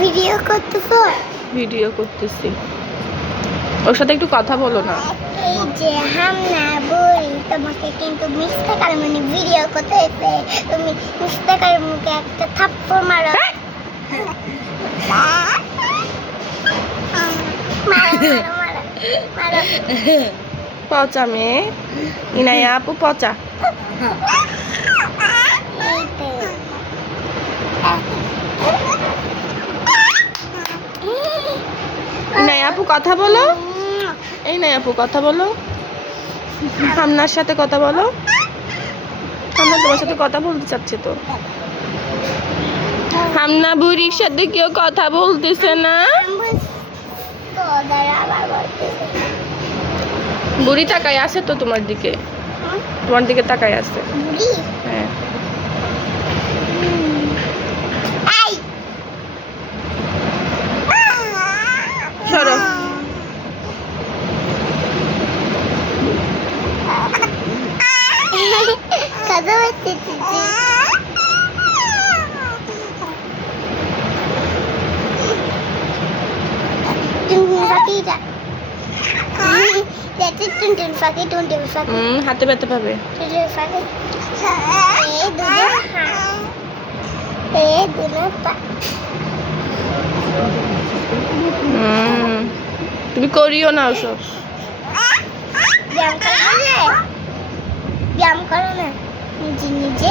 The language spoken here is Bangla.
ভিডিও করতেছো? ভিডিও করতেছি। ওর সাথে একটু কথা বলো না। এই যে হামনা বই তোমাকে কিন্তু মিস্টাকার মানে ভিডিও করতেছে, তুমি মিস্টাকার মুখে একটা থাপ্পড় মারো। মারো মারো মারো মারো। পচা মেয়ে, ইনায়া আপু পচা। এই তো। ইনায়া আপু কথা বলো। এই নাই আপু কথা বলো। হামনার সাথে কথা বলো। হামনা তোমার সাথে কথা বলতে চাচ্ছে তো। হামনা বুড়ির সাথে কেউ কথা বলতেছে না। তো দাঁড়া আবার বলতেছে। বুড়ি তাকায় আছে তো তোমার দিকে, তোমার দিকে তাকায় আছে। বুড়ি হ্যাঁ। এই সরো। কথা বলতেছি। টুনটুন পাখি যা। দেখতে টুনটুন পাখি হাতে ব্যথা পাবে। টুনটুন পাখি। এই দুটো এই দুটো তুমি করিও না ওসব। ব্যায়াম করো না নিজে নিজে।